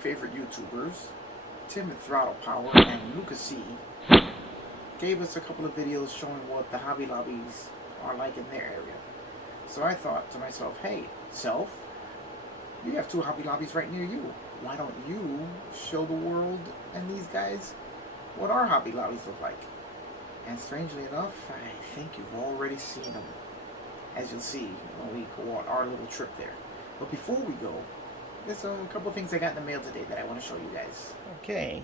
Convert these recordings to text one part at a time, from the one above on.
favorite YouTubers, Tim and Throttle Power and Lucas C, gave us a couple of videos showing what the Hobby Lobbies are like in their area. So I thought to myself, hey, self, you have two Hobby Lobbies right near you. Why don't you show the world and these guys what our Hobby Lobbies look like? And strangely enough, I think you've already seen them, as you'll see when we go on our little trip there. But before we go, there's a couple of things I got in the mail today that I want to show you guys. Okay,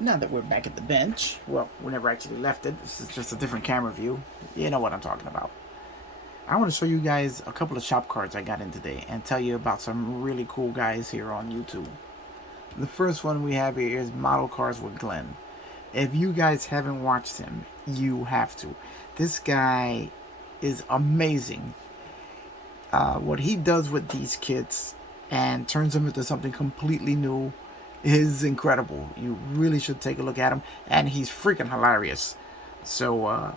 now that we're back at the bench, well, we never actually left it. This is just a different camera view. You know what I'm talking about. I want to show you guys a couple of shop cards I got in today and tell you about some really cool guys here on YouTube. The first one we have here is Model Cars with Glenn. If you guys haven't watched him, you have to. This guy is amazing. What he does with these kits and turns them into something completely new is incredible. You really should take a look at him, and he's freaking hilarious. So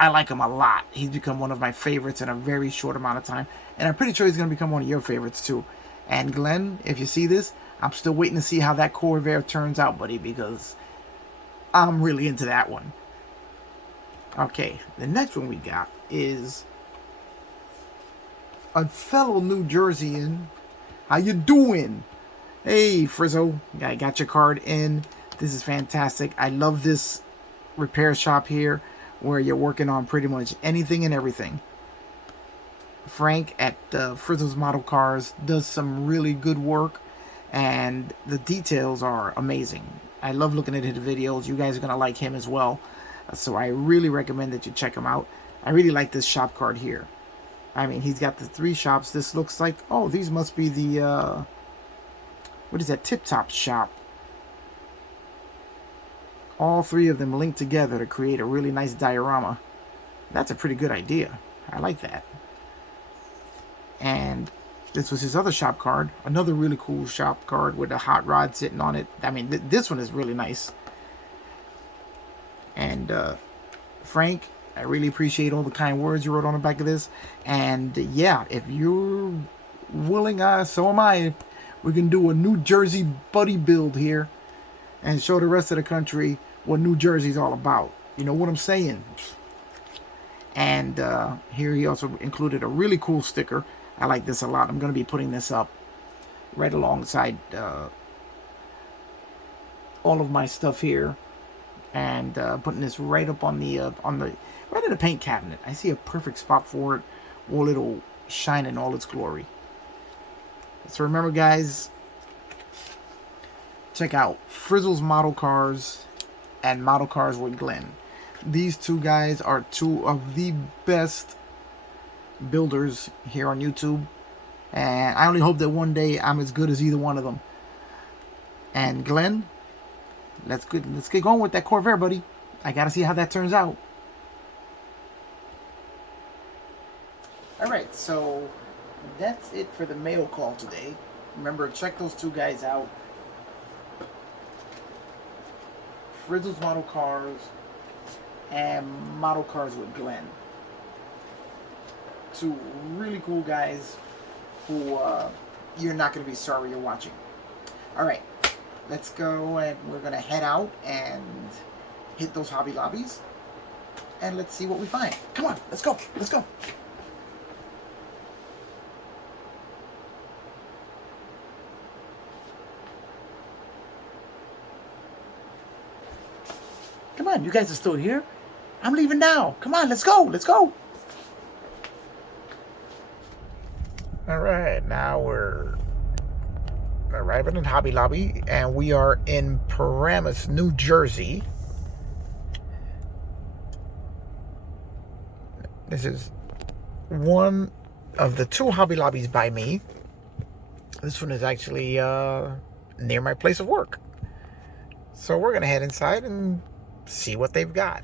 I like him a lot. He's become one of my favorites in a very short amount of time, and I'm pretty sure he's going to become one of your favorites too. And Glenn, if you see this, I'm still waiting to see how that Corvair turns out, buddy, because I'm really into that one. Okay, the next one we got is a fellow New Jerseyan. How you doing? Hey, Frizzo. I got your card in. This is fantastic. I love this repair shop here where you're working on pretty much anything and everything. Frank at Frizzo's Model Cars does some really good work, and the details are amazing. I love looking at his videos. You guys are going to like him as well. So I really recommend that you check him out. I really like this shop card here. I mean, he's got the 3 shops. This looks like, oh, these must be the, what is that, Tip Top shop. All 3 of them linked together to create a really nice diorama. That's a pretty good idea. I like that. And this was his other shop card. Another really cool shop card with a hot rod sitting on it. I mean, this one is really nice. And Frank, I really appreciate all the kind words you wrote on the back of this. And yeah, if you're willing, so am I. We can do a New Jersey buddy build here and show the rest of the country what New Jersey's all about. You know what I'm saying? And here he also included a really cool sticker. I like this a lot. I'm going to be putting this up right alongside all of my stuff here, and putting this right up on the right in the paint cabinet. I see a perfect spot for it, while it'll shine in all its glory. So remember, guys, check out Frizzle's Model Cars and Model Cars with Glenn. These 2 guys are 2 of the best builders here on YouTube, and I only hope that one day I'm as good as either one of them. And Glenn, let's get going with that Corvair, buddy. I gotta see how that turns out. Alright, so that's it for the mail call today. Remember, check those 2 guys out. Frizzle's Model Cars and Model Cars with Glenn. 2 really cool guys who you're not going to be sorry you're watching. Alright, let's go, and we're going to head out and hit those Hobby Lobbies, and let's see what we find. Come on, let's go, let's go. Come on, you guys are still here? I'm leaving now. Come on, let's go, let's go. Alright, now we're arriving in Hobby Lobby, and we are in Paramus, New Jersey. This is one of the 2 Hobby Lobbies by me. This one is actually near my place of work. So we're going to head inside and see what they've got.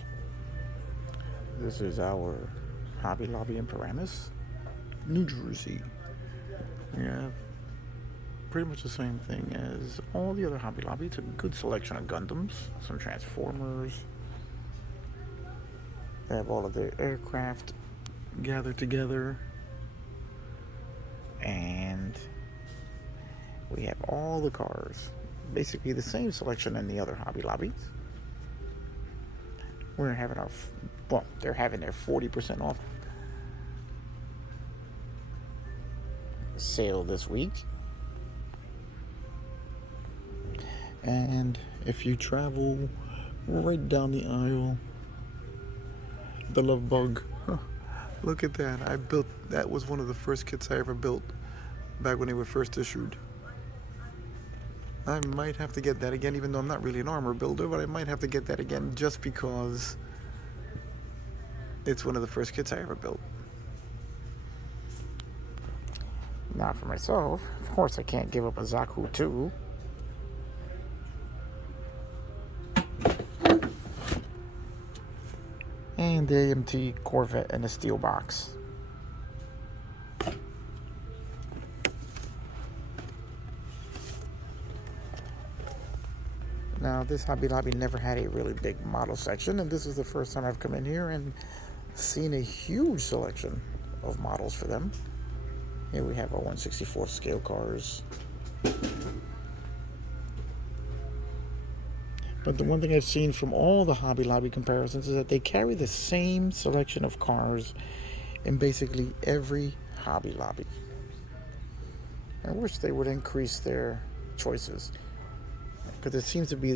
This is our Hobby Lobby in Paramus, New Jersey. We have pretty much the same thing as all the other Hobby Lobby. It's a good selection of Gundams, some Transformers. They have all of their aircraft gathered together. And We have all the cars. Basically the same selection in the other Hobby Lobbies. We're having our, well, they're having their 40% off sale this week. And if you travel right down the aisle, the Love Bug, look at that. That was one of the first kits I ever built back when they were first issued. I might have to get that again, even though I'm not really an armor builder, but I might have to get that again just because it's one of the first kits I ever built. Now for myself, of course I can't give up a Zaku 2. And the AMT Corvette in a steel box. Now, this Hobby Lobby never had a really big model section, and this is the first time I've come in here and seen a huge selection of models for them. Here we have our 1/64 scale cars. But the one thing I've seen from all the Hobby Lobby comparisons is that they carry the same selection of cars in basically every Hobby Lobby. I wish they would increase their choices. Because it seems to be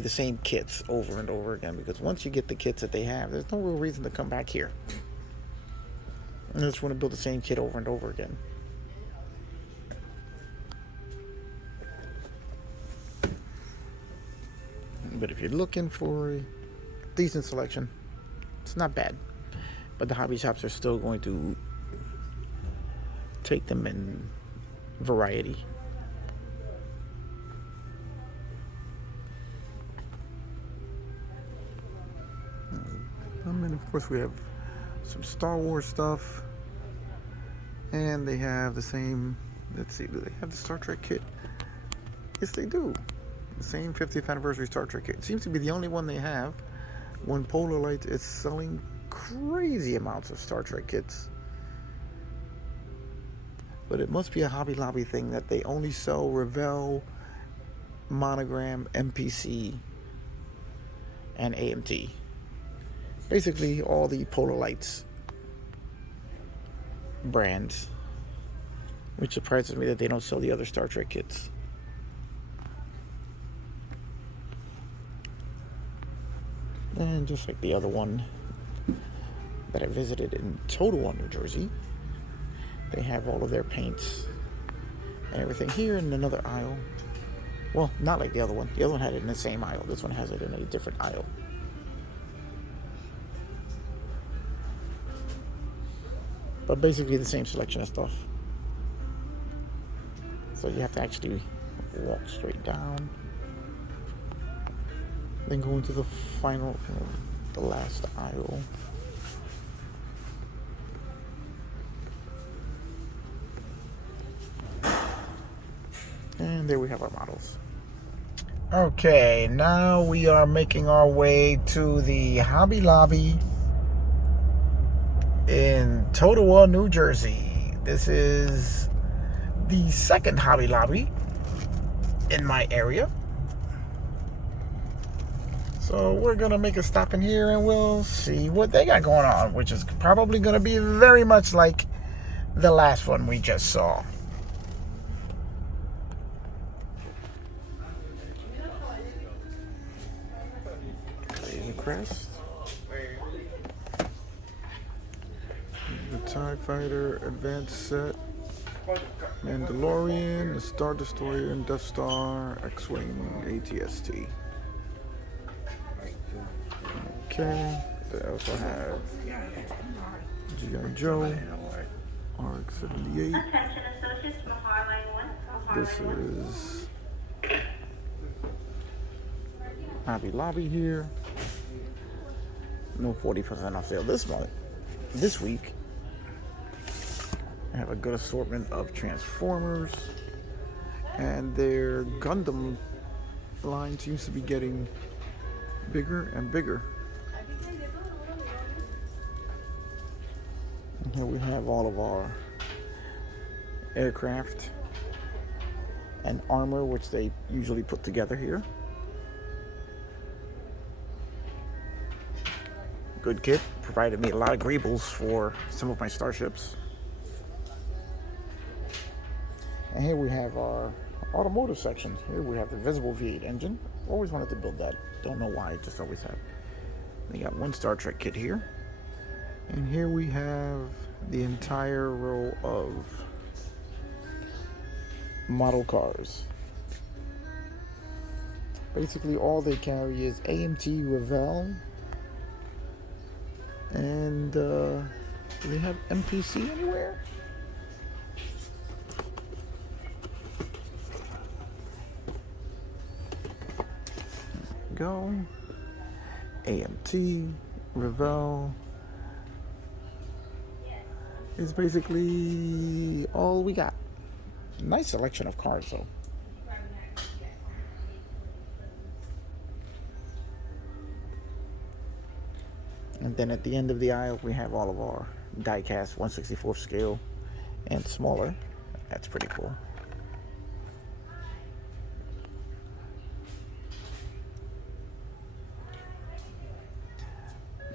the same kits over and over again. Because once you get the kits that they have, there's no real reason to come back here. I just want to build the same kit over and over again. But if you're looking for a decent selection, it's not bad. But the hobby shops are still going to take them in variety. And of course we have some Star Wars stuff, and they have the same, let's see, do they have the Star Trek kit? Yes, they do. The same 50th anniversary Star Trek kit. It seems to be the only one they have. When Polar Light is selling crazy amounts of Star Trek kits. But it must be a Hobby Lobby thing that they only sell Revell, Monogram, MPC, and AMT. Basically all the Polar Lights brands, which surprises me that they don't sell the other Star Trek kits. And just like the other one that I visited in Total War, New Jersey, they have all of their paints and everything here in another aisle. Well, not like the other one. The other one had it in the same aisle. This one has it in a different aisle. But basically the same selection of stuff. So you have to actually walk straight down. Then go into the final, the last aisle. And there we have our models. Okay, now we are making our way to the Hobby Lobby in Total War, New Jersey. This is the second Hobby Lobby in my area. So we're going to make a stop in here and we'll see what they got going on, which is probably going to be very much like the last one we just saw. Razor Crest. The TIE Fighter Advanced Set. Mandalorian, the Star Destroyer and Death Star, X-Wing, AT-ST. Okay, they also have G.I. Joe, RX-78. This is Hobby Lobby here. No 40% off sale this week. I have a good assortment of Transformers, and their Gundam line seems to be getting bigger and bigger. And here we have all of our aircraft. and armor, which they usually put together here. Good kit. Provided me a lot of greebles for some of my starships. And here we have our automotive section. Here we have the visible V8 engine. Always wanted to build that. Don't know why, just always have. They got one Star Trek kit here. And here we have the entire row of model cars. Basically all they carry is AMT Revell. And do they have MPC anywhere? Go. AMT Revell is basically all we got. Nice selection of cars though. And then at the end of the aisle we have all of our die-cast 1/64 scale and smaller. That's pretty cool.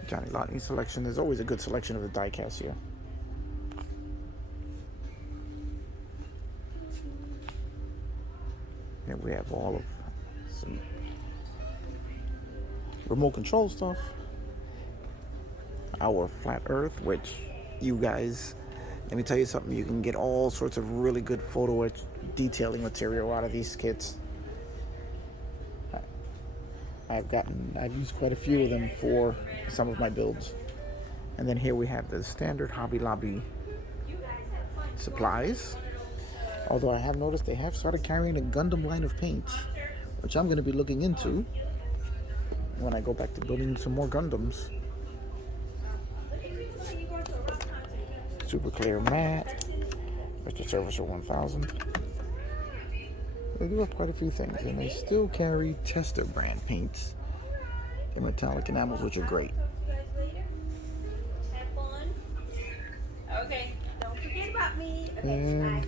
Johnny Lotney selection. There's always a good selection of the die-cast here. Here we have all of some remote control stuff. Our Flat Earth, which you guys, let me tell you something, you can get all sorts of really good photo detailing material out of these kits. I've used quite a few of them for some of my builds. And then here we have the standard Hobby Lobby supplies. Although I have noticed they have started carrying a Gundam line of paints, which I'm going to be looking into when I go back to building some more Gundams. Super clear matte, Mr. Servicer 1000. They do have quite a few things, and they still carry Tester brand paints in metallic enamels, which are great. Have fun. Okay, don't forget about me. Okay, and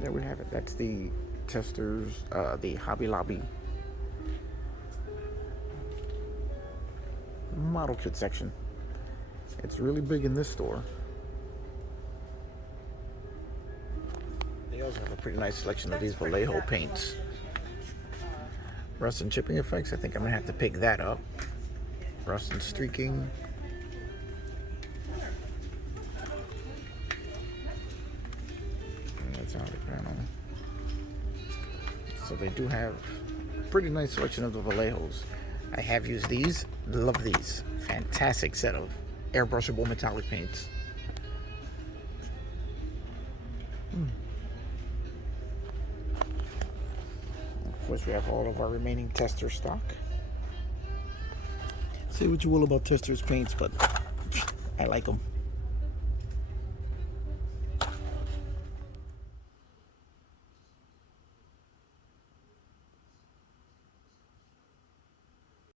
there we have it. That's the Testers, the Hobby Lobby model kit section. It's really big in this store. They also have a pretty nice selection of these Vallejo paints. Rust and chipping effects, I think I'm gonna have to pick that up. Rust and streaking. Metallic panel. So they do have a pretty nice selection of the Vallejos. I have used these, love these. Fantastic set of airbrushable metallic paints. Of course, we have all of our remaining Tester stock. Say what you will about Tester's paints, but I like them.